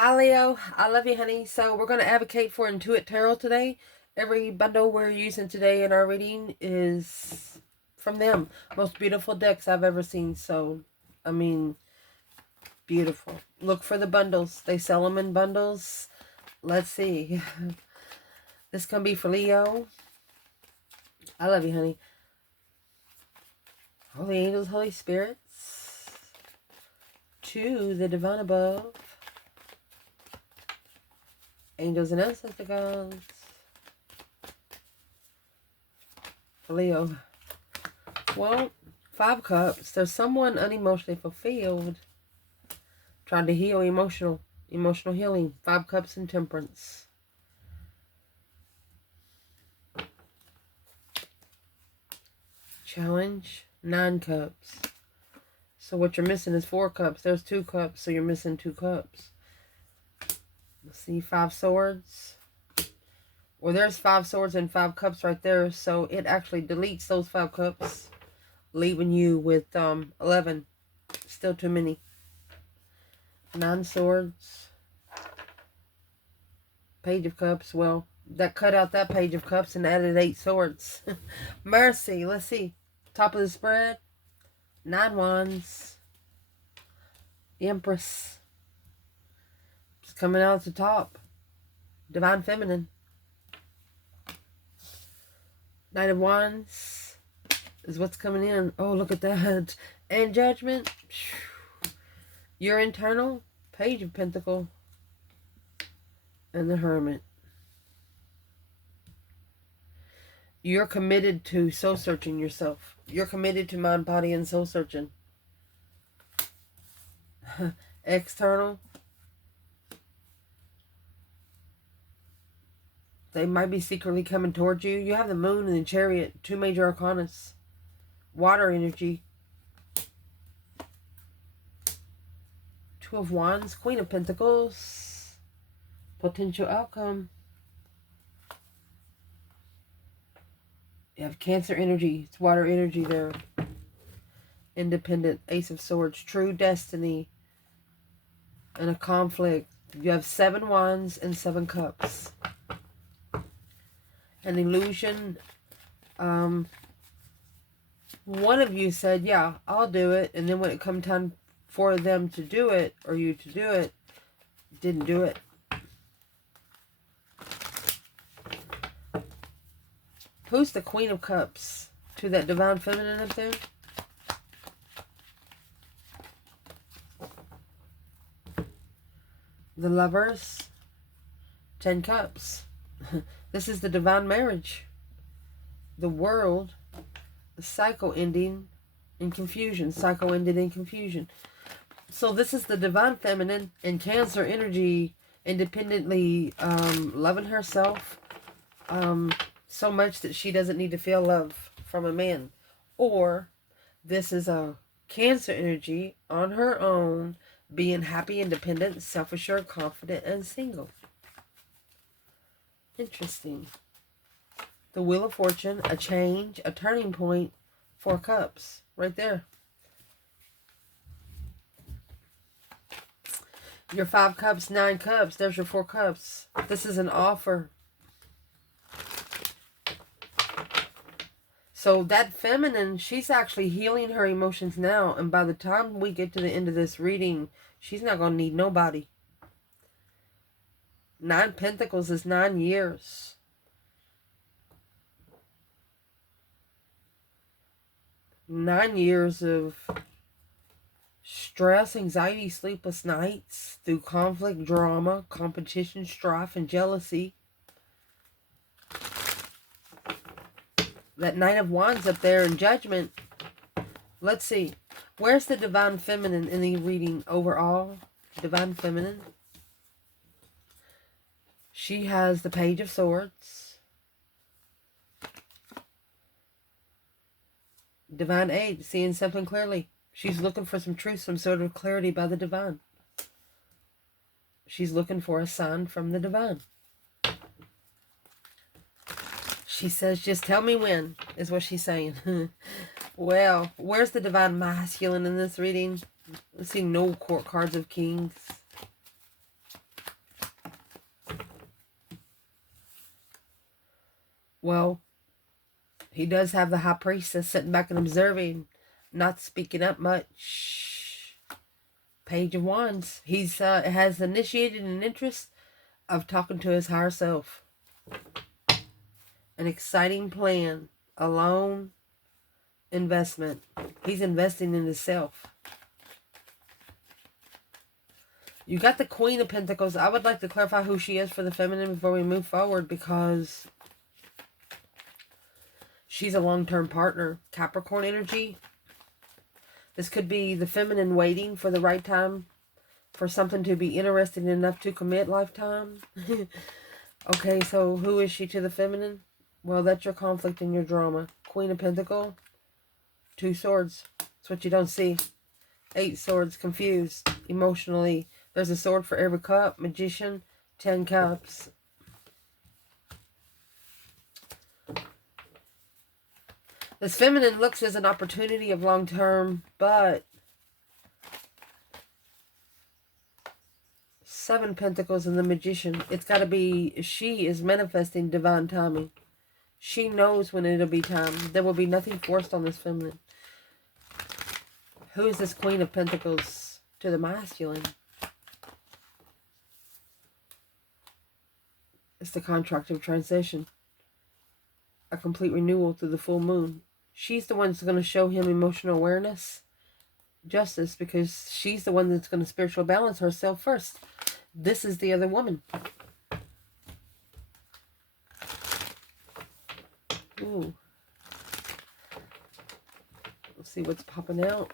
Hi Leo, I love you honey. So we're going to advocate for Intuit Tarot today. Every bundle we're using today in our reading is from them. Most beautiful decks I've ever seen. So, I mean, beautiful. Look for the bundles. They sell them in bundles. Let's see. This can be for Leo. I love you honey. Holy angels, Holy spirits. To the divine above. Angels and ancestor gods. For Leo. Well, 5 cups. There's someone unemotionally fulfilled. Trying to heal emotional healing. 5 cups and temperance. Challenge. 9 cups. So what you're missing is 4 cups. There's 2 cups, so you're missing 2 cups. Let's see, 5 swords. Well, there's 5 swords and 5 cups right there, so it actually deletes those 5 cups, leaving you with 11. Still too many. 9 swords. Page of cups. Well, that cut out that page of cups and added 8 swords. Mercy. Let's see. Top of the spread. 9 wands. Empress. It's coming out at the top. Divine feminine. Knight of wands is what's coming in. Oh, look at that. And judgment. Your internal. Page of pentacle. And the hermit. You're committed to soul searching yourself. You're committed to mind, body, and soul searching. External. They might be secretly coming towards you. You have the moon and the chariot. 2 major arcanas. Water energy. 2 of wands. Queen of pentacles. Potential outcome. You have Cancer energy. It's water energy there. Independent. Ace of swords. True destiny. And a conflict. You have 7 wands and 7 cups. An illusion. One of you said, yeah, I'll do it. And then when it come time for them to do it, or you to do it, didn't do it. Who's the Queen of Cups? To that divine feminine up there? The Lovers. 10 cups. This is the divine marriage. The world. The cycle ending in confusion. Cycle ended in confusion. So this is the divine feminine and Cancer energy independently loving herself so much that she doesn't need to feel love from a man. Or this is a Cancer energy on her own, being happy, independent, self-assured, confident, and single. Interesting. The Wheel of Fortune, a change, a turning point, 4 cups. Right there. Your 5 cups, 9 cups. There's your 4 cups. This is an offer. So that feminine, she's actually healing her emotions now. And by the time we get to the end of this reading, she's not going to need nobody. 9 Pentacles is 9 years. Nine years of stress, anxiety, sleepless nights, through conflict, drama, competition, strife, and jealousy. That Knight of Wands up there in Judgment. Let's see. Where's the Divine Feminine in the reading overall? Divine Feminine. She has the Page of Swords. Divine Aid, seeing something clearly. She's looking for some truth, some sort of clarity by the Divine. She's looking for a sign from the Divine. She says, just tell me when, is what she's saying. Well, where's the Divine Masculine in this reading? Let's see, no Court Cards of Kings. Well, he does have the High Priestess sitting back and observing, not speaking up much. Page of Wands. He's has initiated an interest of talking to his higher self. An exciting plan. A loan. Investment. He's investing in himself. You got the Queen of Pentacles. I would like to clarify who she is for the feminine before we move forward, because she's a long-term partner. Capricorn energy. This could be the feminine waiting for the right time for something to be interesting enough to commit lifetime. Okay, so who is she to the feminine? Well, that's your conflict and your drama. Queen of Pentacles. 2 swords. That's what you don't see. 8 swords. Confused. Emotionally. There's a sword for every cup. Magician. 10 cups. This feminine looks as an opportunity of long term, but 7 Pentacles and the Magician. It's got to be, she is manifesting divine timing. She knows when it'll be time. There will be nothing forced on this feminine. Who is this Queen of Pentacles to the masculine? It's the contract of transition. A complete renewal through the full moon. She's the one that's going to show him emotional awareness. Justice, because she's the one that's going to spiritual balance herself first. This is the other woman. Ooh. Let's see what's popping out.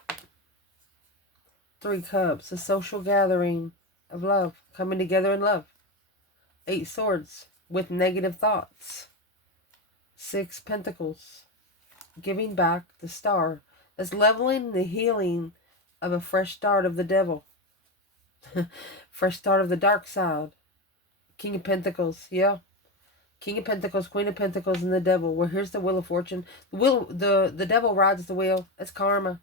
3 cups. A social gathering of love. Coming together in love. 8 swords with negative thoughts. 6 pentacles. Giving back the star. That's leveling the healing of a fresh start of the devil. Fresh start of the dark side. King of Pentacles. Yeah. King of Pentacles, Queen of Pentacles, and the devil. Well, here's the Wheel of Fortune. The devil rides the wheel. That's karma.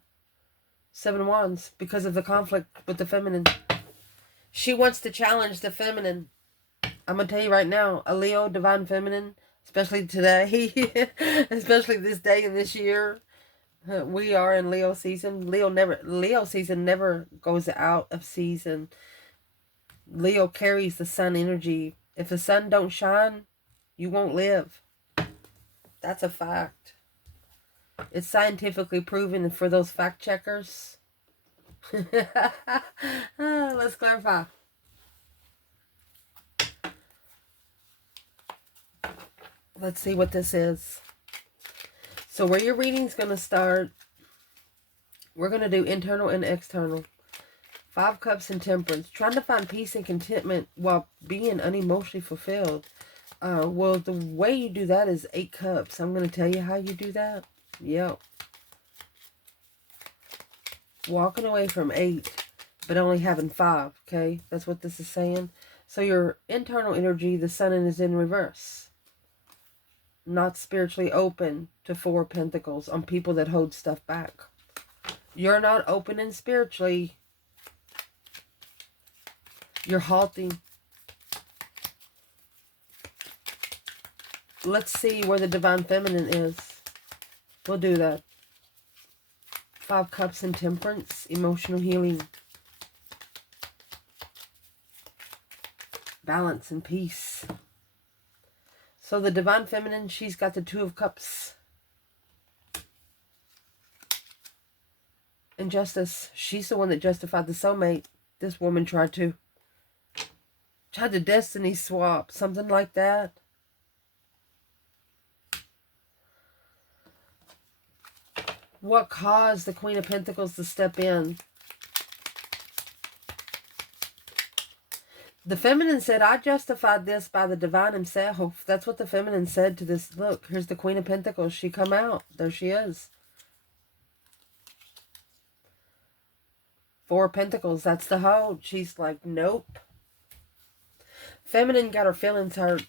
7 wands. Because of the conflict with the feminine. She wants to challenge the feminine. I'm going to tell you right now, a Leo, divine feminine, especially today, especially this day and this year, we are in Leo season. Leo season never goes out of season. Leo carries the sun energy. If the sun don't shine, you won't live. That's a fact. It's scientifically proven for those fact checkers. Let's clarify. Let's see what this is. So where your reading's going to start, we're going to do internal and external. 5 cups and temperance. Trying to find peace and contentment while being unemotionally fulfilled. Well, the way you do that is 8 cups. I'm going to tell you how you do that. Yep. Walking away from 8, but only having 5. Okay, that's what this is saying. So your internal energy, the sun is in reverse. Not spiritually open to 4 pentacles on people that hold stuff back. You're not open and spiritually. You're halting. Let's see where the divine feminine is. We'll do that. 5 cups and temperance. Emotional healing. Balance and peace. So the divine feminine, she's got the 2 of cups. And justice. She's the one that justified the soulmate. This woman tried to destiny swap. Something like that. What caused the Queen of Pentacles to step in? The feminine said, I justified this by the divine himself. That's what the feminine said to this. Look, here's the Queen of Pentacles. She come out. There she is. 4 Pentacles. That's the hold. She's like, nope. Feminine got her feelings hurt.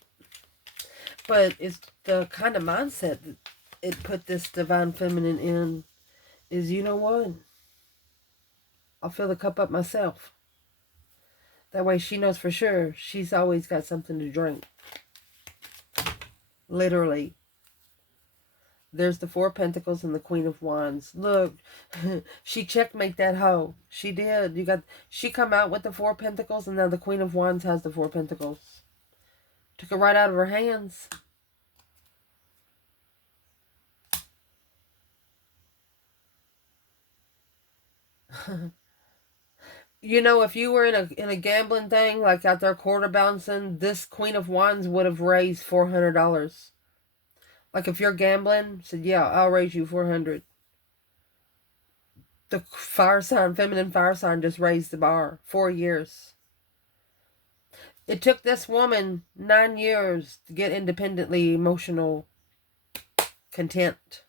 But it's the kind of mindset that it put this divine feminine in is, you know what? I'll fill the cup up myself. That way she knows for sure she's always got something to drink. Literally. There's the Four of Pentacles and the Queen of Wands. Look, she checkmate that hoe. She did. She come out with the Four of Pentacles, and now the Queen of Wands has the Four of Pentacles. Took it right out of her hands. You know, if you were in a gambling thing, like out there quarter bouncing, this Queen of Wands would have raised $400. Like if you're gambling, said, yeah, I'll raise you $400. The fire sign, feminine fire sign, just raised the bar. 4 years. It took this woman 9 years to get independently emotional content.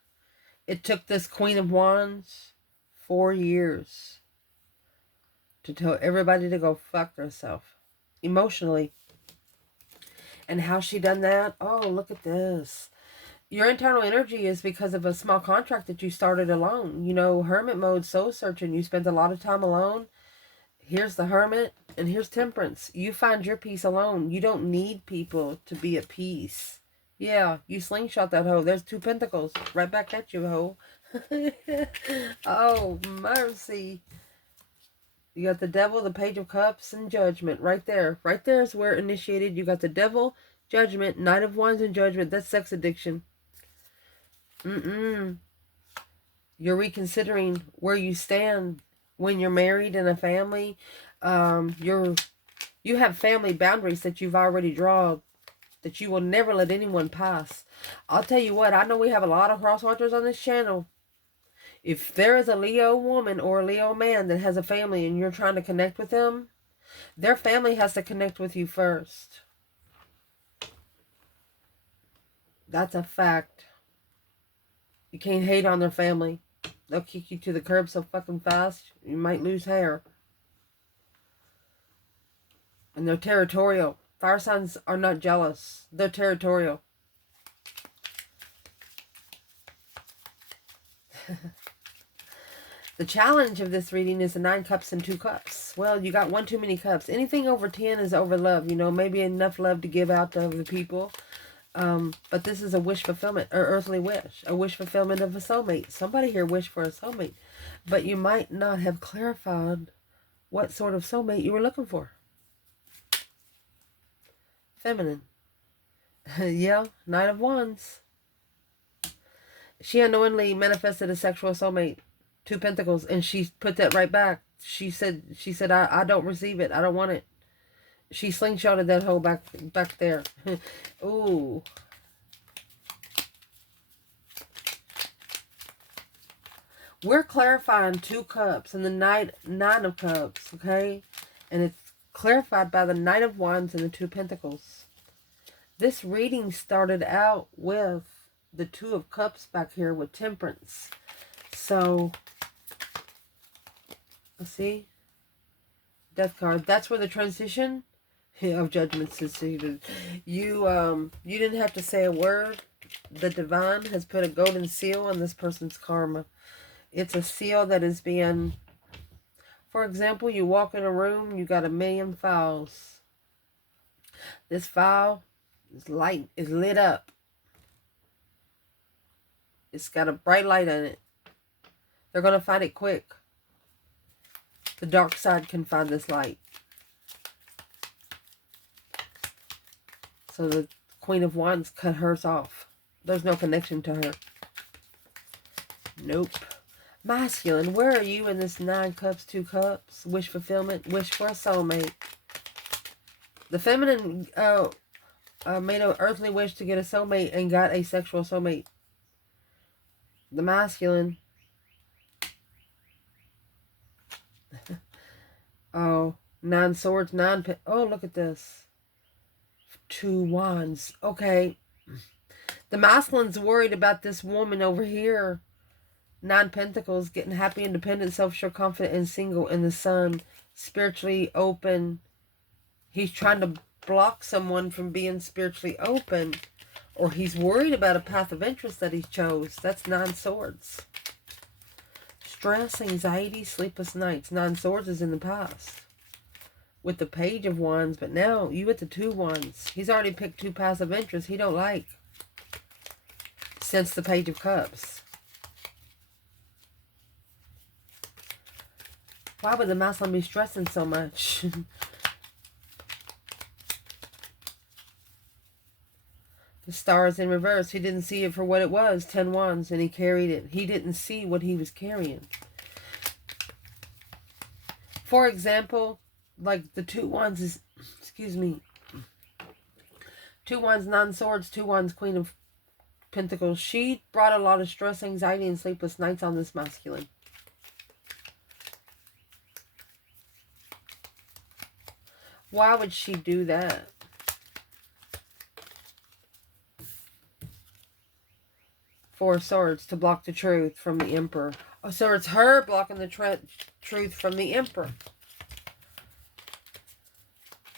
It took this Queen of Wands 4 years to tell everybody to go fuck themselves emotionally. And how she done that? Oh, look at this. Your internal energy is because of a small contract that you started alone. You know, hermit mode, soul searching. You spent a lot of time alone. Here's the Hermit, and here's Temperance. You find your peace alone. You don't need people to be at peace. Yeah, you slingshot that hoe. There's 2 pentacles. Right back at you, hoe. Oh, mercy. You got the Devil, the Page of Cups, and Judgment right there. Right there is where it initiated. You got the Devil, Judgment, Knight of Wands, and Judgment. That's sex addiction. You're reconsidering where you stand when you're married in a family. You have family boundaries that you've already drawn that you will never let anyone pass. I'll tell you what, I know we have a lot of cross watchers on this channel. If there is a Leo woman or a Leo man that has a family and you're trying to connect with them, their family has to connect with you first. That's a fact. You can't hate on their family. They'll kick you to the curb so fucking fast, you might lose hair. And they're territorial. Fire signs are not jealous. They're territorial. The challenge of this reading is the 9 cups and 2 cups. Well, you got one too many cups. Anything over 10 is over love. You know, maybe enough love to give out to other people. But this is a wish fulfillment, or earthly wish. A wish fulfillment of a soulmate. Somebody here wished for a soulmate. But you might not have clarified what sort of soulmate you were looking for. Feminine. Yeah, Knight of Wands. She unknowingly manifested a sexual soulmate. 2 pentacles, and she put that right back. She said, I don't receive it. I don't want it. She slingshotted that hoe back there. Ooh. We're clarifying 2 cups and the 9 of cups, okay? And it's clarified by the Knight of Wands and the 2 pentacles. This reading started out with the 2 of cups back here with Temperance. So, let's see. Death card. That's where the transition of Judgment succeeded. You didn't have to say a word. The Divine has put a golden seal on this person's karma. It's a seal that is being, for example, you walk in a room, you got a million files. This file is lit up. It's got a bright light on it. They're going to find it quick. The dark side can find this light. So the Queen of Wands cut hers off. There's no connection to her. Nope. Masculine, where are you in this 9 cups, 2 cups? Wish fulfillment, wish for a soulmate. The feminine made an earthly wish to get a soulmate and got a sexual soulmate. The masculine, oh, 9 swords, 9 oh, look at this. 2 wands. Okay. The masculine's worried about this woman over here. 9 pentacles, getting happy, independent, self-sure, confident, and single in the sun. Spiritually open. He's trying to block someone from being spiritually open. Or he's worried about a path of interest that he chose. That's 9 swords. Stress, anxiety, sleepless nights. 9 swords is in the past. With the Page of Wands, but now you with the 2 wands. He's already picked 2 paths of interest he don't like. since the Page of Cups. Why would the masculine be stressing so much? The star is in reverse. He didn't see it for what it was, 10 wands, and he carried it. He didn't see what he was carrying. For example, like the 2 wands is, excuse me, 2 wands, 9 swords, 2 wands, Queen of Pentacles. She brought a lot of stress, anxiety, and sleepless nights on this masculine. Why would she do that? Four of Swords, to block the truth from the Emperor. Oh, so it's her blocking the truth from the Emperor.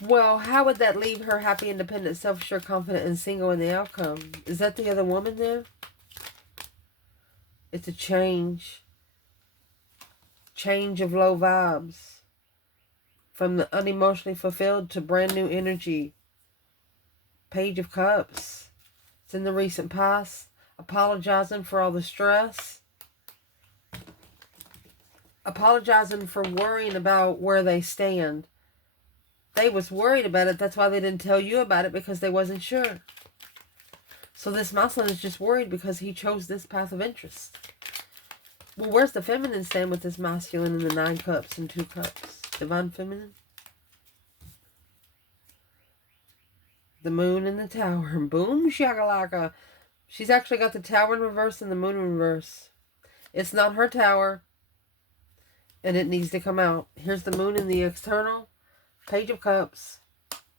Well, how would that leave her happy, independent, self-assured, confident, and single in the outcome? Is that the other woman there? It's a change. Change of low vibes. From the unemotionally fulfilled to brand new energy. Page of Cups. It's in the recent past. Apologizing for all the stress. Apologizing for worrying about where they stand. They was worried about it. That's why they didn't tell you about it, because they wasn't sure. So this masculine is just worried because he chose this path of interest. Well, where's the feminine stand with this masculine in the 9 cups and 2 cups? Divine feminine. The moon and the tower. Boom, shakalaka. She's actually got the tower in reverse and the moon in reverse. It's not her tower. And it needs to come out. Here's the moon in the external. Page of Cups.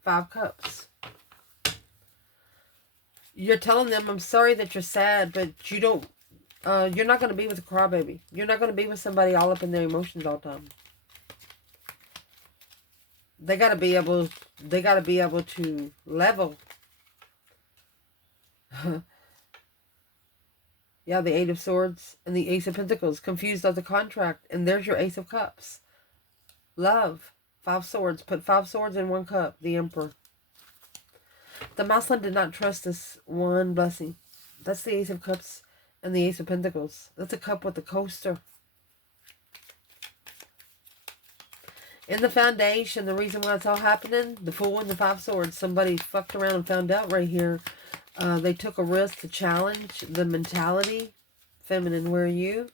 5 cups. You're telling them, I'm sorry that you're sad, but you don't, you're not going to be with a crybaby. You're not going to be with somebody all up in their emotions all the time. They got to be able to level. Yeah, the 8 of Swords and the Ace of Pentacles. Confused of the contract. And there's your Ace of Cups. Love. 5 swords. Put 5 swords in 1 cup. The Emperor. The masculine did not trust this one blessing. That's the Ace of Cups and the Ace of Pentacles. That's a cup with the coaster. In the foundation, the reason why it's all happening, the Fool and the 5 swords. Somebody fucked around and found out right here. They took a risk to challenge the mentality. Feminine, where are you?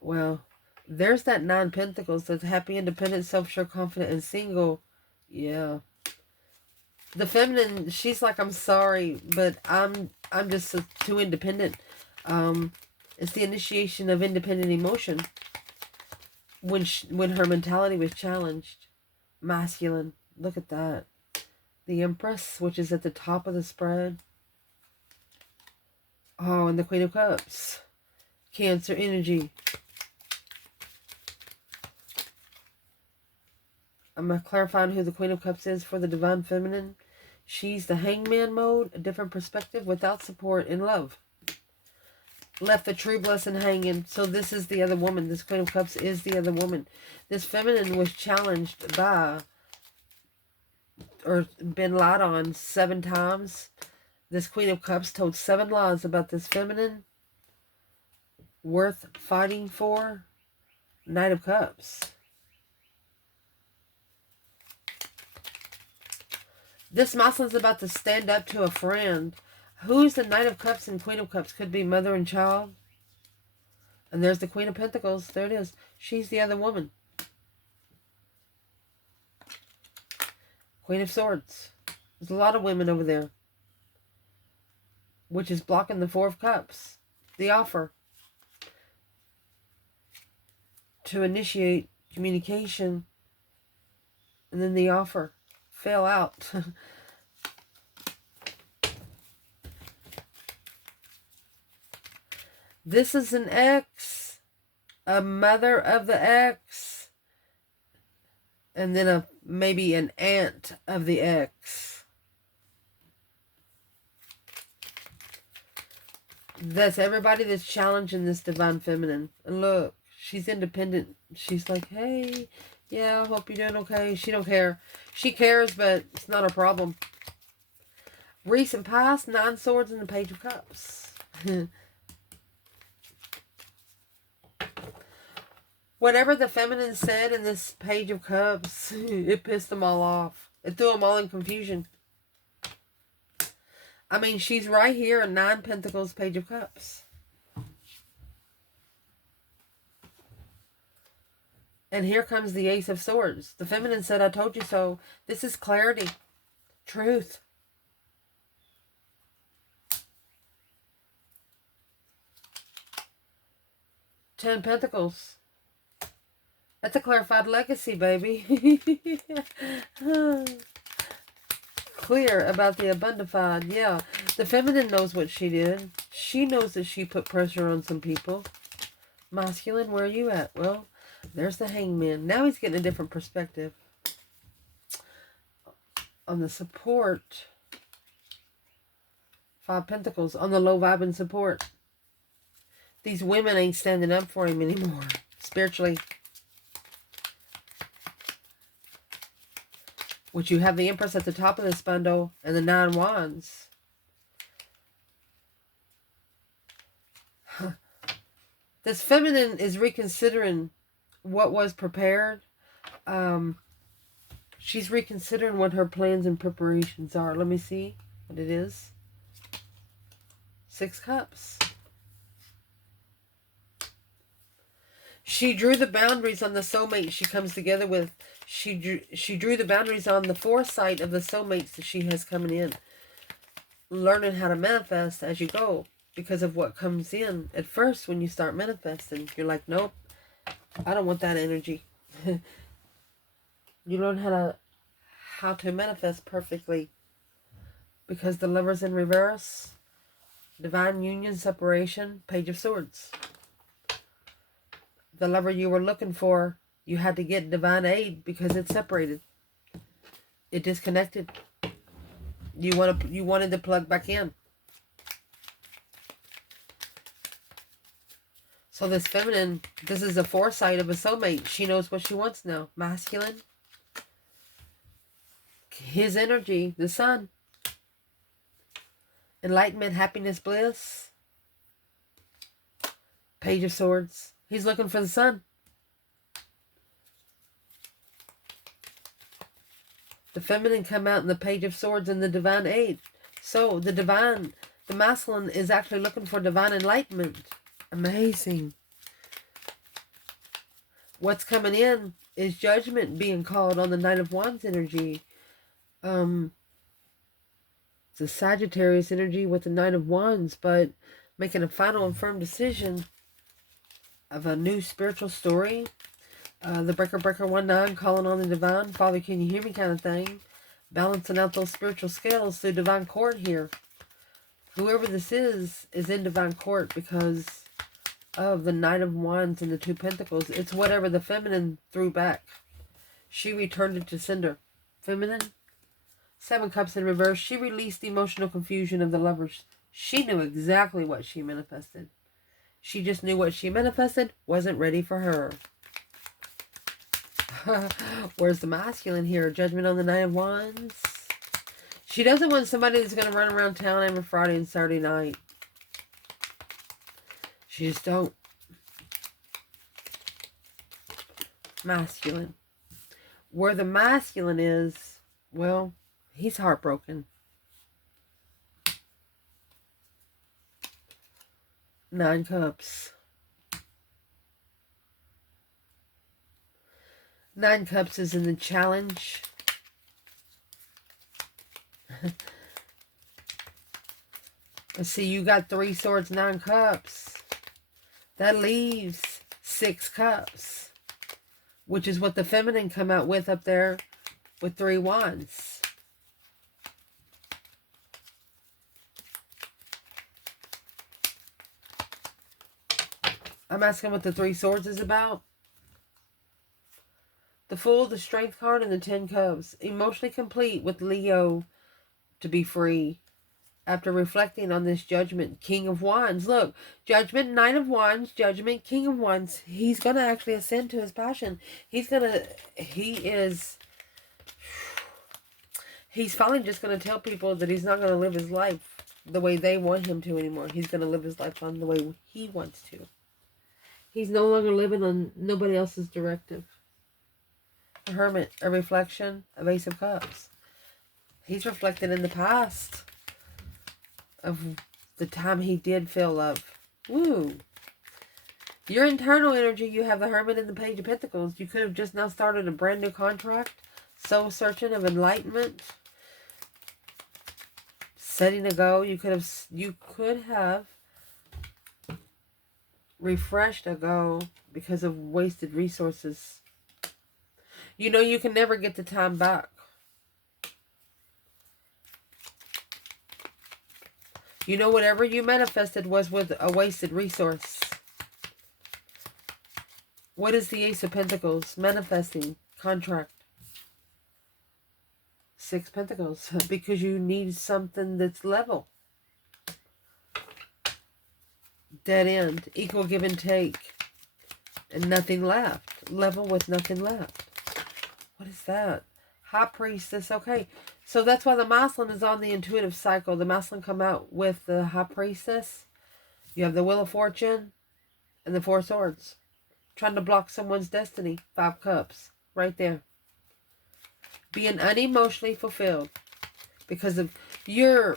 Well, there's that 9 pentacles. That's happy, independent, self-sure, confident, and single. Yeah. The feminine, she's like, I'm sorry, but I'm just too independent. It's the initiation of independent emotion. When her mentality was challenged. Masculine. Look at that. The Empress, which is at the top of the spread. Oh, and the Queen of Cups. Cancer energy. I'm clarifying who the Queen of Cups is for the Divine Feminine. She's the Hangman mode, a different perspective, without support, in love. Left the true blessing hanging. So this is the other woman. This Queen of Cups is the other woman. This feminine was challenged by, or been lied on 7 times. This Queen of Cups told 7 lies about this feminine. Worth fighting for. Knight of Cups. This masculine's about to stand up to a friend. Who's the Knight of Cups and Queen of Cups? Could be mother and child. And there's the Queen of Pentacles. There it is. She's the other woman. Queen of Swords. There's a lot of women over there. Which is blocking the 4 of Cups. The offer. To initiate communication. And then the offer. Fail out. This is an ex, a mother of the ex, and then maybe an aunt of the ex. That's everybody that's challenging this Divine Feminine. And look, she's independent. She's like, hey, yeah, I hope you're doing okay. She don't care. She cares, but it's not a problem. Recent past, 9 swords and the Page of Cups. Whatever the feminine said in this Page of Cups, it pissed them all off. It threw them all in confusion. I mean, she's right here in 9 Pentacles, Page of Cups. And here comes the Ace of Swords. The feminine said, I told you so. This is clarity. Truth. Ten Pentacles. That's a clarified legacy, baby. Clear about the abundified. Yeah, the feminine knows what she did. She knows that she put pressure on some people. Masculine, where are you at? Well, there's the Hangman. Now he's getting a different perspective. On the support, 5 Pentacles. On the low vibe and support. These women ain't standing up for him anymore. Spiritually. Which you have the Empress at the top of this bundle. And the 9 Wands. This feminine is reconsidering what was prepared. She's reconsidering what her plans and preparations are. Let me see what it is. 6 Cups. She drew the boundaries on the soulmate she comes together with. She drew the boundaries on the foresight of the soulmates that she has coming in. Learning how to manifest as you go. Because of what comes in. At first, when you start manifesting, you're like, nope, I don't want that energy. You learn how to manifest perfectly. Because the Lover's in reverse. Divine union, separation, Page of Swords. The lover you were looking for, you had to get divine aid because it separated. It disconnected. You wanted to plug back in. So this feminine, this is a foresight of a soulmate. She knows what she wants now. Masculine. His energy, the sun. Enlightenment, happiness, bliss. Page of Swords. He's looking for the sun. The feminine come out in the Page of Swords and the divine aid. So the masculine is actually looking for divine enlightenment. Amazing. What's coming in is judgment being called on the Knight of Wands energy. It's a Sagittarius energy with the Knight of Wands, but making a final and firm decision of a new spiritual story. The Breaker 19 calling on the divine. Father, can you hear me kind of thing. Balancing out those spiritual scales through divine court here. Whoever this is in divine court because of the Knight of Wands and the 2 Pentacles. It's whatever the feminine threw back. She returned it to sender. Feminine. 7 Cups in reverse. She released the emotional confusion of the lovers. She knew exactly what she manifested. She just knew what she manifested wasn't ready for her. Where's the masculine here? Judgment on the Knight of Wands. She doesn't want somebody that's going to run around town every Friday and Saturday night. She just don't. Masculine. Where the masculine is, well, he's heartbroken. 9 Cups. 9 Cups is in the challenge. Let's see, you got 3 Swords, 9 Cups. That leaves 6 Cups. Which is what the feminine come out with up there with 3 Wands. I'm asking what the 3 Swords is about. The Fool, the Strength card, and the 10 Cups. Emotionally complete with Leo to be free. After reflecting on this judgment, King of Wands. Look, judgment, Knight of Wands, judgment, King of Wands. He's going to actually ascend to his passion. He He's finally just going to tell people that he's not going to live his life the way they want him to anymore. He's going to live his life on the way he wants to. He's no longer living on nobody else's directive. A Hermit, a reflection of Ace of Cups. He's reflected in the past of the time he did feel love. Woo! Your internal energy, you have the Hermit and the Page of Pentacles. You could have just now started a brand new contract. Soul searching of enlightenment. Setting a goal. You could have refreshed a goal because of wasted resources. You know you can never get the time back. You know whatever you manifested was with a wasted resource. What is the Ace of Pentacles? Manifesting. Contract. 6 Pentacles. Because you need something that's level. Dead end. Equal give and take. And nothing left. Level with nothing left. What is that? High Priestess. Okay. So that's why the masculine is on the intuitive cycle. The masculine come out with the High Priestess. You have the Wheel of Fortune. And the 4 Swords. Trying to block someone's destiny. 5 Cups. Right there. Being unemotionally fulfilled. Because of your...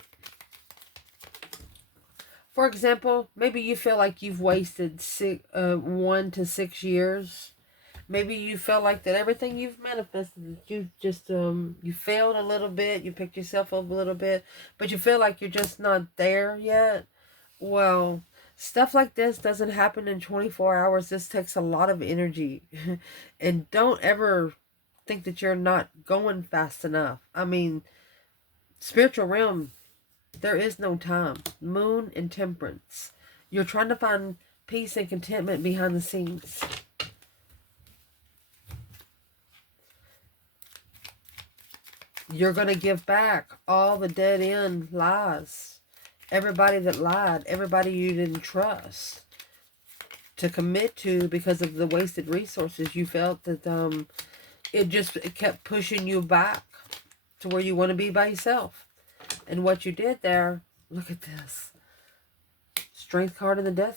For example, maybe you feel like you've wasted 1 to 6 years. Maybe you feel like that everything you've manifested, you just, you failed a little bit. You picked yourself up a little bit. But you feel like you're just not there yet. Well, stuff like this doesn't happen in 24 hours. This takes a lot of energy. And don't ever think that you're not going fast enough. I mean, spiritual realm, there is no time. Moon and Temperance. You're trying to find peace and contentment behind the scenes. You're going to give back all the dead end lies. Everybody that lied. Everybody you didn't trust to commit to because of the wasted resources. You felt that it kept pushing you back to where you want to be by yourself. And what you did there, look at this. Strength card and the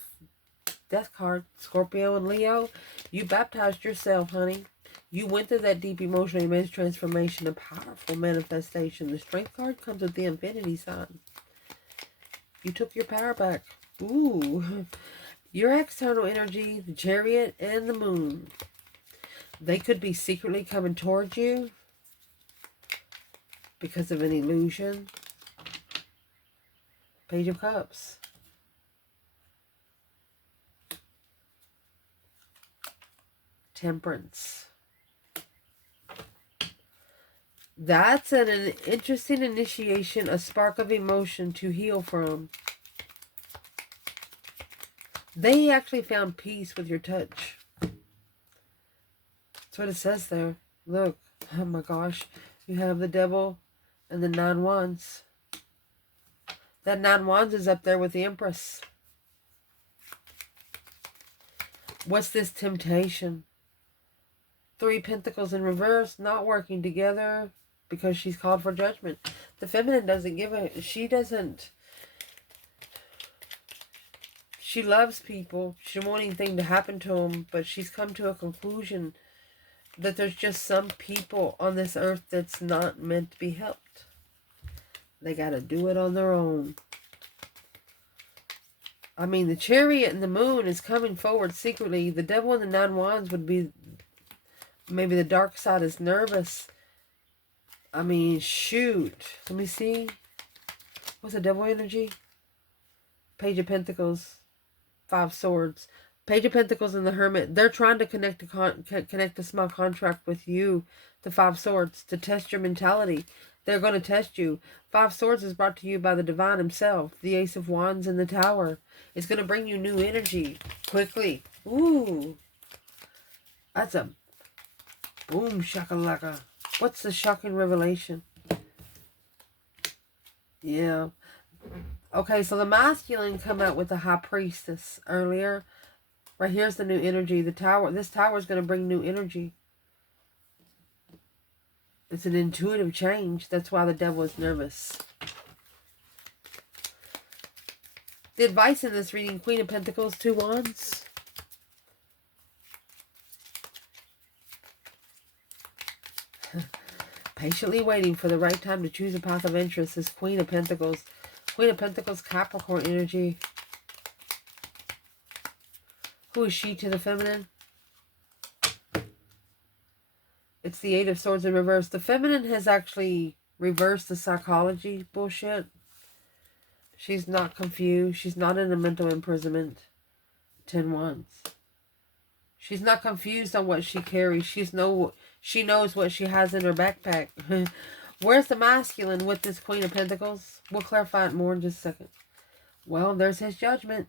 death card. Scorpio and Leo, you baptized yourself, honey. You went through that deep emotional image transformation, a powerful manifestation. The Strength card comes with the infinity sign. You took your power back. Ooh. Your external energy, the Chariot and the Moon. They could be secretly coming towards you because of an illusion. Page of Cups. Temperance. That's an interesting initiation, a spark of emotion to heal from. They actually found peace with your touch. That's what it says there. Look. Oh my gosh. You have the Devil and the 9 Wands. That 9 Wands is up there with the Empress. What's this temptation? 3 Pentacles in reverse, not working together because she's called for judgment. The feminine doesn't give a... She loves people. She don't want anything to happen to them, but she's come to a conclusion that there's just some people on this earth that's not meant to be helped. They got to do it on their own. I mean, the Chariot and the Moon is coming forward secretly. The Devil and the 9 Wands would be... Maybe the dark side is nervous. I mean, shoot. Let me see. What's the Devil energy? Page of Pentacles. 5 Swords. Page of Pentacles and the Hermit. They're trying to connect a small contract with you. The 5 Swords. To test your mentality. They're going to test you. 5 Swords is brought to you by the Divine himself. The Ace of Wands and the Tower. It's going to bring you new energy. Quickly. Ooh. That's a... Boom shakalaka. What's the shocking revelation? Yeah. Okay, so the masculine come out with the High Priestess earlier. Right here's the new energy. The Tower. This Tower is going to bring new energy. It's an intuitive change. That's why the devil is nervous. The advice in this reading, Queen of Pentacles, 2 Wands. Patiently waiting for the right time to choose a path of interest is Queen of Pentacles. Queen of Pentacles, Capricorn energy. Who is she to the feminine? It's the 8 of Swords in reverse. The feminine has actually reversed the psychology bullshit. She's not confused. She's not in a mental imprisonment. 10 Wands. She's not confused on what she carries. She knows what she has in her backpack. Where's the masculine with this Queen of Pentacles? We'll clarify it more in just a second. Well, there's his judgment.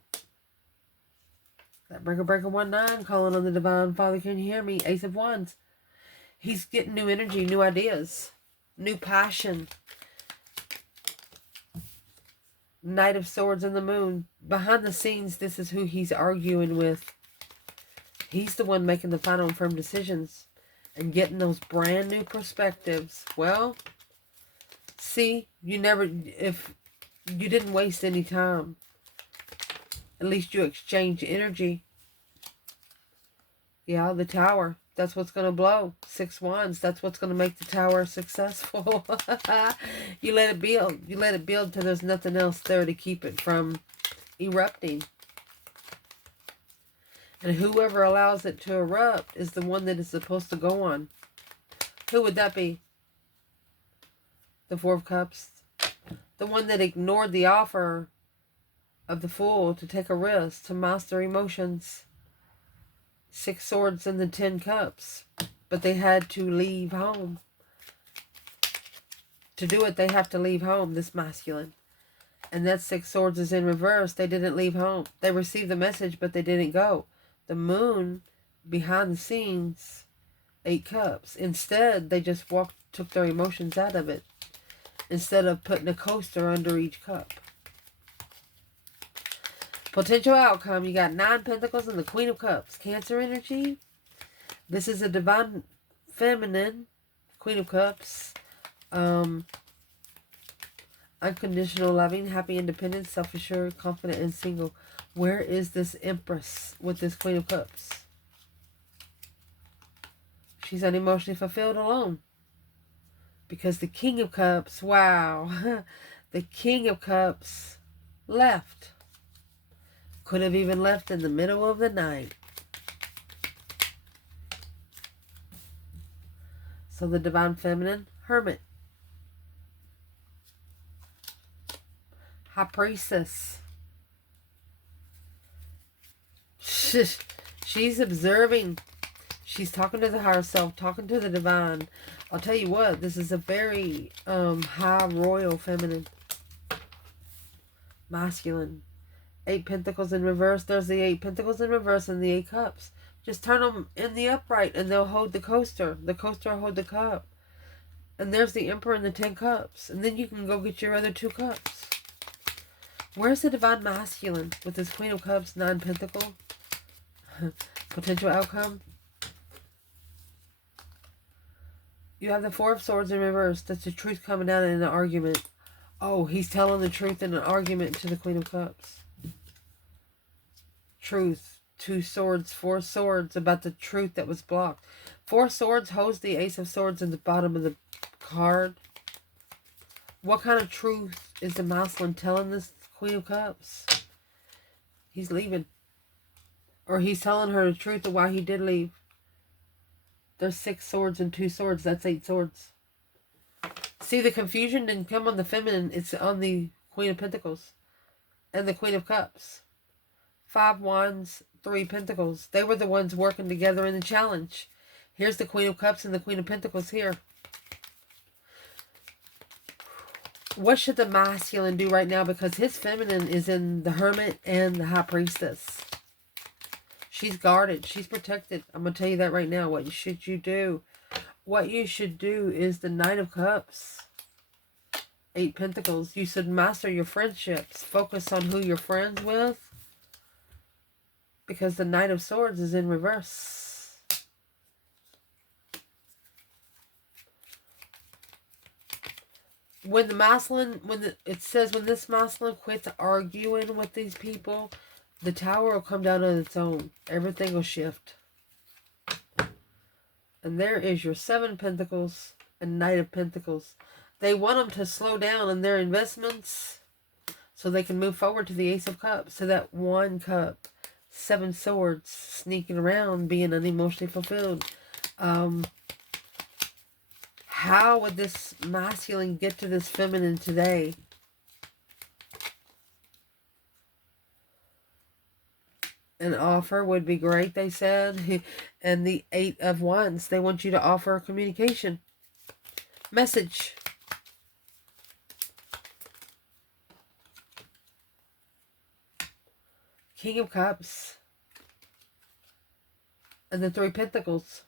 That breaker 19 calling on the Divine Father. Can you hear me? Ace of Wands. He's getting new energy, new ideas, new passion. Knight of Swords and the Moon. Behind the scenes, this is who he's arguing with. He's the one making the final and firm decisions and getting those brand new perspectives. Well, see, if you didn't waste any time, at least you exchanged energy. Yeah, the Tower. That's what's going to blow. 6 Wands. That's what's going to make the Tower successful. You let it build. You let it build till there's nothing else there to keep it from erupting. And whoever allows it to erupt is the one that is supposed to go on. Who would that be? The 4 of Cups. The one that ignored the offer of the Fool to take a risk, to master emotions. 6 Swords and the 10 Cups. But they had to leave home. To do it, they have to leave home, this masculine. And that 6 Swords is in reverse. They didn't leave home. They received the message, but they didn't go. The Moon, behind the scenes, 8 Cups. Instead, they just took their emotions out of it. Instead of putting a coaster under each cup. Potential outcome, you got 9 Pentacles and the Queen of Cups. Cancer energy. This is a divine feminine, Queen of Cups. Unconditional loving, happy, independent, self-assured, confident, and single. Where is this Empress with this Queen of Cups? She's unemotionally fulfilled alone. Because the King of Cups, wow. The King of Cups left. Could have even left in the middle of the night. So the Divine Feminine, Hermit. High Priestess. She's observing. She's talking to the higher self, talking to the divine. I'll tell you what, this is a very high royal feminine. Masculine. 8 Pentacles in reverse. There's the 8 Pentacles in reverse and the 8 Cups. Just turn them in the upright and they'll hold the coaster. The coaster will hold the cup. And there's the Emperor and the 10 Cups. And then you can go get your other 2 cups. Where's the Divine Masculine with this Queen of Cups, 9 Pentacles? Potential outcome. You have the 4 of Swords in reverse. That's the truth coming out in an argument. Oh, he's telling the truth in an argument to the Queen of Cups. Truth. 2 Swords, 4 Swords about the truth that was blocked. 4 Swords holds the Ace of Swords in the bottom of the card. What kind of truth is the masculine telling this Queen of Cups? He's leaving. Or he's telling her the truth of why he did leave. There's 6 Swords and 2 Swords. That's 8 Swords. See, the confusion didn't come on the feminine. It's on the Queen of Pentacles. And the Queen of Cups. 5 Wands, 3 Pentacles. They were the ones working together in the challenge. Here's the Queen of Cups and the Queen of Pentacles here. What should the masculine do right now? Because his feminine is in the Hermit and the High Priestess. She's guarded. She's protected. I'm going to tell you that right now. What should you do? What you should do is the Knight of Cups. 8 Pentacles. You should master your friendships. Focus on who you're friends with. Because the Knight of Swords is in reverse. When the masculine, it says when this masculine quits arguing with these people, the tower will come down on its own. Everything will shift. And there is your 7 of Pentacles and Knight of Pentacles. They want them to slow down in their investments so they can move forward to the Ace of Cups. So that 1 cup, 7 swords, sneaking around, being unemotionally fulfilled. How would this masculine get to this feminine today? An offer would be great, they said. And the 8 of Wands, they want you to offer communication. Message. King of Cups. And the 3 Pentacles.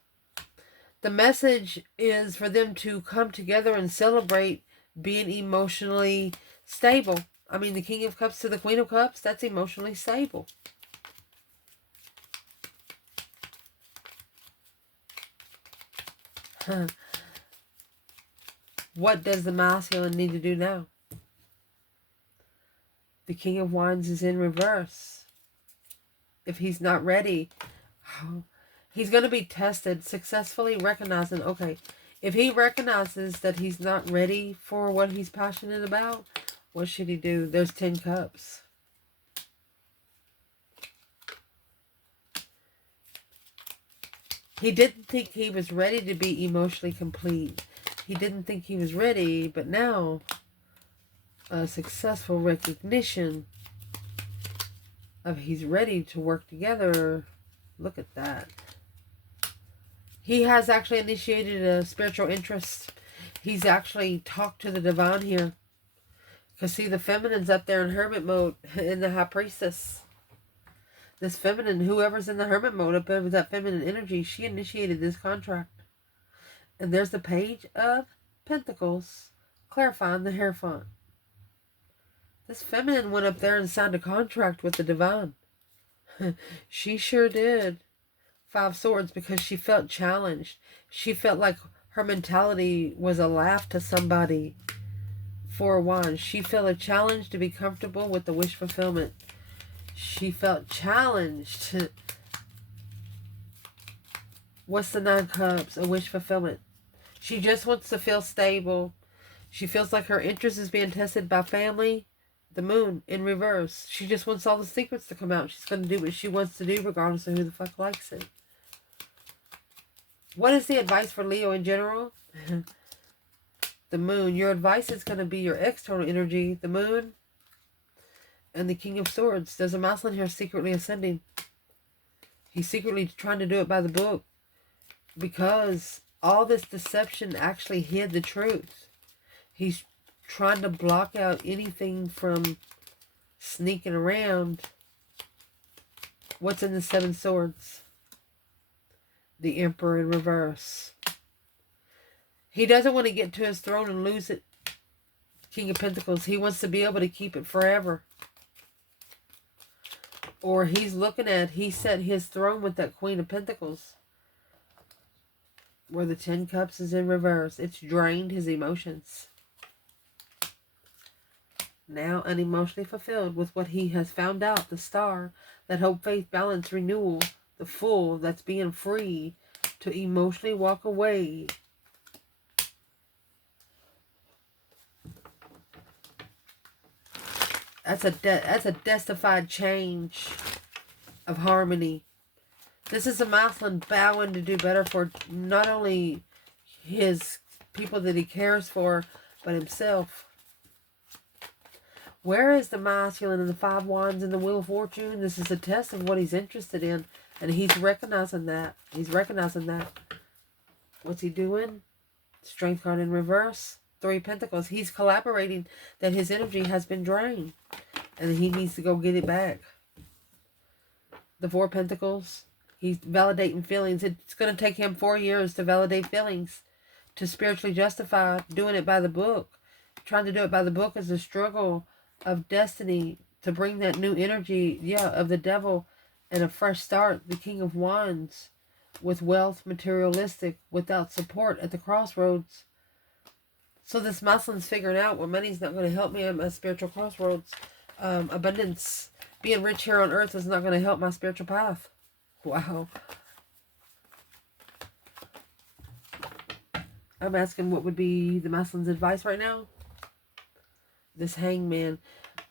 The message is for them to come together and celebrate being emotionally stable. I mean, the King of Cups to the Queen of Cups, that's emotionally stable. What does the masculine need to do now? The King of Wands is in reverse. If he's not ready, he's going to be tested, successfully recognizing, okay, if he recognizes that he's not ready for what he's passionate about, what should he do? There's 10 cups. He didn't think he was ready to be emotionally complete. He didn't think he was ready, but now a successful recognition of he's ready to work together. Look at that. He has actually initiated a spiritual interest. He's actually talked to the divine here. Because see, the feminine's up there in hermit mode in the High Priestess. This feminine, whoever's in the hermit mode up there with that feminine energy, she initiated this contract. And there's the Page of Pentacles clarifying the hair font. This feminine went up there and signed a contract with the divine. She sure did. 5 Swords, because she felt challenged. She felt like her mentality was a laugh to somebody. 4 Wands. She felt a challenge to be comfortable with the wish fulfillment. She felt challenged. What's the 9 Cups? A wish fulfillment. She just wants to feel stable. She feels like her interest is being tested by family. The Moon in reverse. She just wants all the secrets to come out. She's going to do what she wants to do regardless of who the fuck likes it. What is the advice for Leo in general? The Moon. Your advice is going to be your external energy. The Moon. And the King of Swords. There's a masculine here secretly ascending. He's secretly trying to do it by the book. Because all this deception actually hid the truth. He's trying to block out anything from sneaking around. What's in the 7 Swords? The Emperor in reverse. He doesn't want to get to his throne and lose it. King of Pentacles. He wants to be able to keep it forever. Or he's looking at, he set his throne with that Queen of Pentacles. Where the 10 Cups is in reverse. It's drained his emotions. Now unemotionally fulfilled with what he has found out. The Star. That hope, faith, balance, renewal. The Fool that's being free to emotionally walk away. That's a destified change of harmony. This is a masculine bowing to do better for not only his people that he cares for, but himself. Where is the masculine and the 5 Wands and the Wheel of Fortune? This is a test of what he's interested in. And he's recognizing that. He's recognizing that. What's he doing? Strength card in reverse. 3 Pentacles. He's collaborating that his energy has been drained. And he needs to go get it back. The 4 Pentacles. He's validating feelings. It's going to take him 4 years to validate feelings. To spiritually justify doing it by the book. Trying to do it by the book is a struggle of destiny. To bring that new energy, of the devil. And a fresh start. The King of Wands. With wealth, materialistic. Without support at the crossroads. So this masculine's figuring out, well, money's not going to help me at my spiritual crossroads. Abundance, being rich here on earth is not going to help my spiritual path. Wow. I'm asking what would be the masculine's advice right now. This hangman.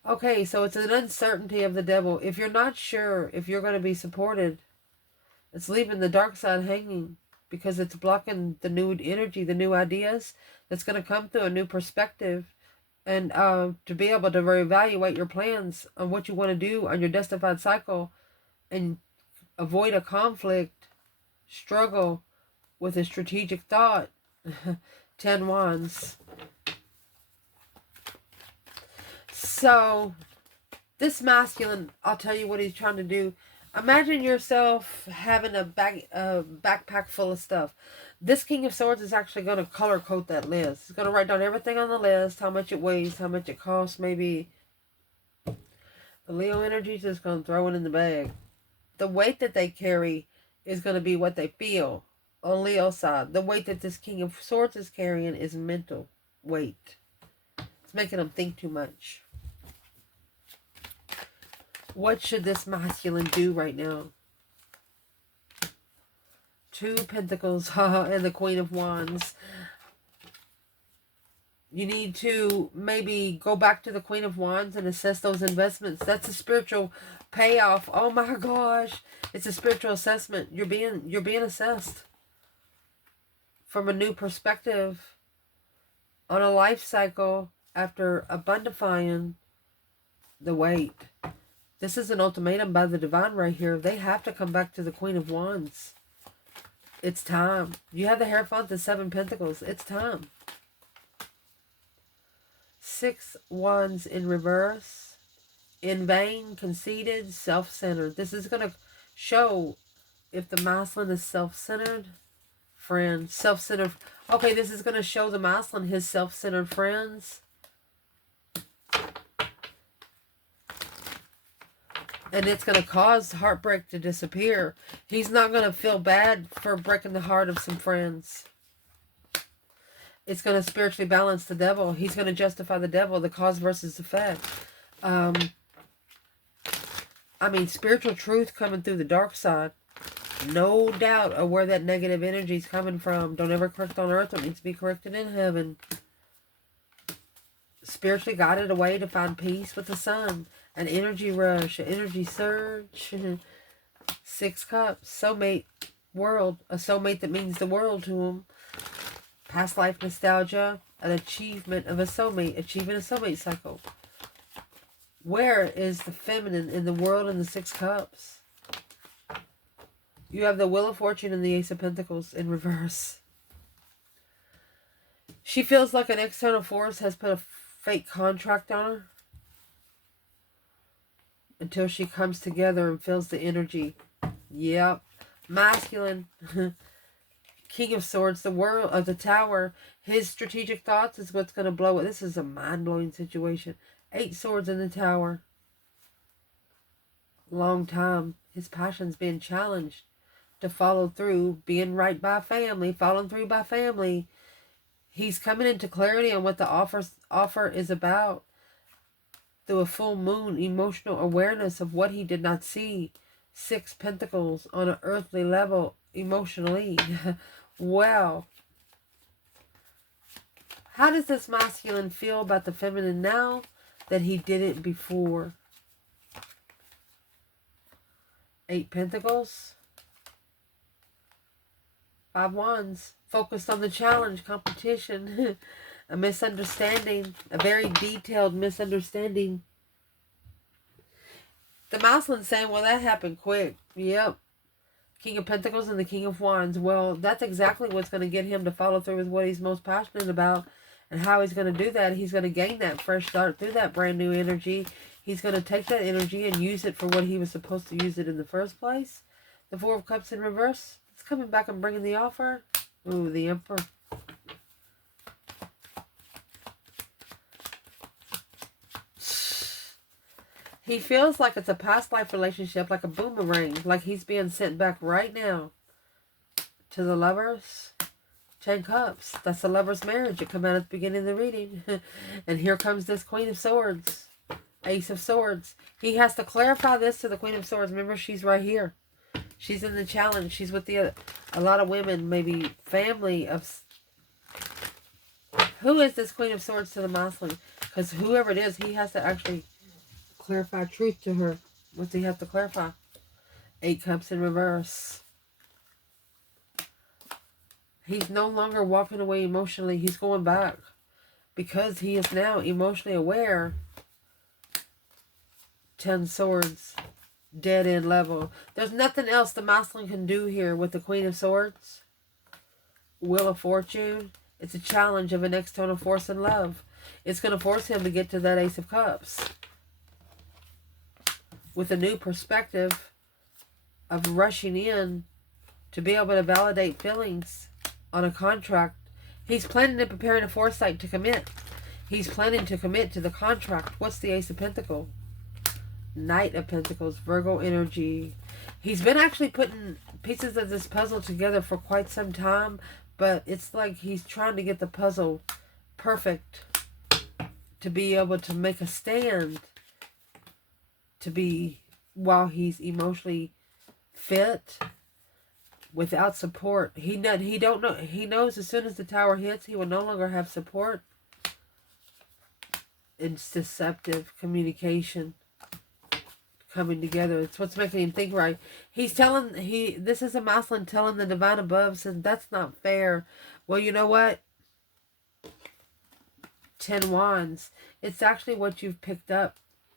Okay, so it's an uncertainty of the devil. If you're not sure if you're going to be supported, it's leaving the dark side hanging because it's blocking the new energy, the new ideas that's going to come through, a new perspective. And to be able to reevaluate your plans on what you want to do on your destified cycle and avoid a conflict, struggle with a strategic thought. 10 Wands. So, this masculine, I'll tell you what he's trying to do. Imagine yourself having a backpack full of stuff. This King of Swords is actually going to color code that list. He's going to write down everything on the list, how much it weighs, how much it costs, maybe. The Leo energy is just going to throw it in the bag. The weight that they carry is going to be what they feel. On Leo's side, the weight that this King of Swords is carrying is mental weight. It's making them think too much. What should this masculine do right now? 2 Pentacles and the Queen of Wands. You need to maybe go back to the Queen of Wands and assess those investments. That's a spiritual payoff. Oh my gosh. It's a spiritual assessment. You're being assessed from a new perspective on a life cycle after abundifying the weight. This is an ultimatum by the divine right here. They have to come back to the Queen of Wands. It's time. You have the Hierophant, the 7 Pentacles. It's time. 6 Wands in reverse. In vain, conceited, self-centered. This is going to show if the masculine is self-centered. Friends, self-centered. Okay, this is going to show the masculine his self-centered friends. And it's going to cause heartbreak to disappear. He's not going to feel bad for breaking the heart of some friends. It's going to spiritually balance the devil. He's going to justify the devil, the cause versus effect. I mean, spiritual truth coming through the dark side. No doubt of where that negative energy is coming from. Don't ever correct on earth. It needs to be corrected in heaven. Spiritually guided away to find peace with the sun. An energy rush, an energy surge. 6 Cups. Soulmate world. A soulmate that means the world to him. Past life nostalgia. An achievement of a soulmate. Achieving a soulmate cycle. Where is the feminine in the world in the 6 Cups? You have the Wheel of Fortune and the Ace of Pentacles in reverse. She feels like an external force has put a fake contract on her. Until she comes together and feels the energy. Yep. Masculine. King of Swords, the world of the Tower. His strategic thoughts is what's going to blow it. This is a mind-blowing situation. 8 Swords in the Tower. Long time. His passion's being challenged to follow through, being right by family, following through by family. He's coming into clarity on what the offer is about. Through a full moon, emotional awareness of what he did not see. 6 Pentacles on an earthly level, emotionally. Well, how does this masculine feel about the feminine now that he didn't before? 8 Pentacles. 5 Wands. Focused on the challenge, competition, a misunderstanding, a very detailed misunderstanding. The masculine's saying, well, that happened quick. Yep. King of Pentacles and the King of Wands. Well, that's exactly what's going to get him to follow through with what he's most passionate about. And how he's going to do that, he's going to gain that fresh start through that brand new energy. He's going to take that energy and use it for what he was supposed to use it in the first place. The 4 of Cups in reverse. It's coming back and bringing the offer. Ooh, the Emperor. He feels like it's a past life relationship, like a boomerang, like he's being sent back right now. To the Lovers, Ten Cups. That's the Lover's Marriage. It came out at the beginning of the reading. And here comes this Queen of Swords. Ace of Swords. He has to clarify this to the Queen of Swords. Remember, she's right here. She's in the challenge. She's with a lot of women, maybe family of... Who is this Queen of Swords to the masculine? Because whoever it is, he has to actually clarify truth to her. What's he have to clarify? 8 Cups in reverse. He's no longer walking away emotionally. He's going back. Because he is now emotionally aware. 10 Swords. Dead end level. There's nothing else the masculine can do here with the Queen of Swords. Wheel of Fortune. It's a challenge of an external force in love. It's going to force him to get to that Ace of Cups. With a new perspective of rushing in to be able to validate feelings on a contract. He's planning and preparing a foresight to commit. He's planning to commit to the contract. What's the Ace of Pentacles? Knight of Pentacles, Virgo energy. He's been actually putting pieces of this puzzle together for quite some time, but it's like he's trying to get the puzzle perfect to be able to make a stand, to be, while he's emotionally fit, without support. He knows as soon as the tower hits, he will no longer have support. It's deceptive communication coming together. It's what's making him think right. He's telling, this is a masculine telling the divine above, says that's not fair. Well, you know what? 10 Wands. It's actually what you've picked up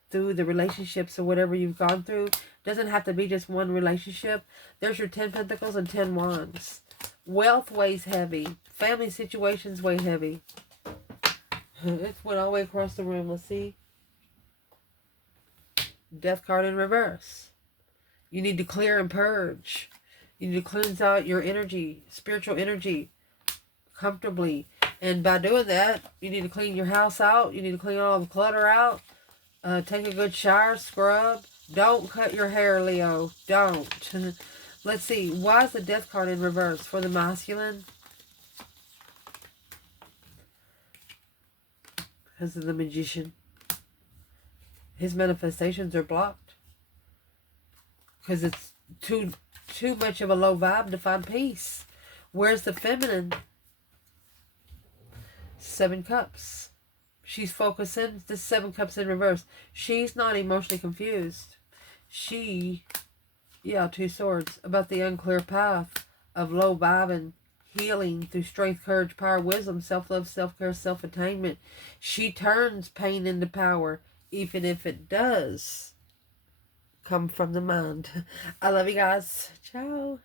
through the relationships or whatever you've gone through. It doesn't have to be just one relationship. There's your 10 Pentacles and 10 Wands. Wealth weighs heavy. Family situations weigh heavy. It went all the way across the room. Let's see. Death card in reverse. You need to clear and purge. You need to cleanse out your energy, spiritual energy, comfortably. And by doing that, you need to clean your house out. You need to clean all the clutter out. Take a good shower, scrub. Don't cut your hair, Leo. Don't. Let's see. Why is the Death card in reverse for the masculine? Because of the Magician. His manifestations are blocked. Because it's too much of a low vibe to find peace. Where's the feminine? 7 Cups. She's focusing. This 7 Cups in reverse. She's not emotionally confused. She, 2 Swords. About the unclear path of low vibing, healing through strength, courage, power, wisdom, self-love, self-care, self-attainment. She turns pain into power, even if it does come from the mind. I love you guys. Ciao.